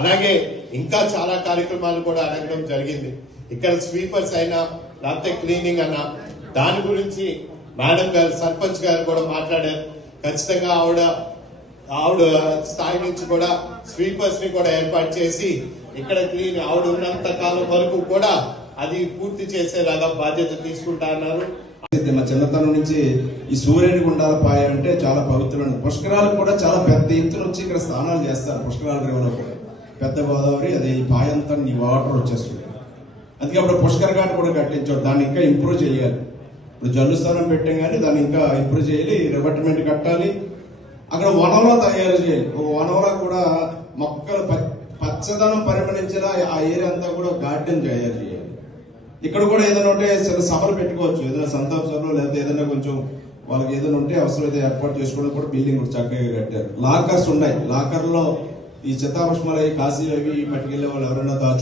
అలాగే ఇంకా చాలా కార్యక్రమాలు కూడా అడగడం జరిగింది. ఇక్కడ స్వీపర్స్ అయినా లేకపోతే క్లీనింగ్ అన్నా దాని గురించి మేడం గారు సర్పంచ్ గారు కూడా మాట్లాడారు. ఖచ్చితంగా ఆవిడ స్థాయి నుంచి కూడా స్వీపర్స్ ని కూడా ఏర్పాటు చేసి ఇక్కడ క్లీన్ ఆవిడ ఉన్నంత కాలం వరకు కూడా అది పూర్తి చేసేలాగా బాధ్యత తీసుకుంటా అన్నారు. మా చిన్నతనం నుంచి ఈ సూర్యుని గుండాల పాయ అంటే చాలా పవిత్రమైన పుష్కరాలు కూడా చాలా పెద్ద ఎత్తున వచ్చి ఇక్కడ స్నానాలు చేస్తారు. పుష్కరాల రివర్లో కూడా పెద్ద గోదావరి అది ఈ పాయ అంతా నీ వాటర్ వచ్చేస్తుంది. అందుకే అప్పుడు పుష్కర ఘాట్ కూడా కట్టించాడు. దాన్ని ఇంకా ఇంప్రూవ్ చేయాలి. ఇప్పుడు జల్లు స్థానం పెట్టాం కానీ దాన్ని ఇంకా ఇంప్రూవ్ చేయాలి. రివర్ట్మెంట్ కట్టాలి. అక్కడ వనంలో తయారు చేయాలి. వనంలో కూడా మొక్కలు పచ్చదనం పరిమళించేలా ఆ ఏరియా అంతా కూడా గార్డెన్ తయారు చేయాలి. ఇక్కడ కూడా ఏదైనా ఉంటే చిన్న సభలు పెట్టుకోవచ్చు. ఏదైనా సంతాప సభలో లేకపోతే ఏదైనా కొంచెం వాళ్ళకి ఏదైనా ఉంటే అవసరమైతే ఏర్పాటు చేసుకోవడం కూడా బిల్డింగ్ కూడా చక్కగా కట్టారు. లాకర్స్ ఉన్నాయి. లాకర్లో ఈ చిత్తాపుష్పాలు కాశీ అవి పట్టుకెళ్లే వాళ్ళు ఎవరైనా దాచుకో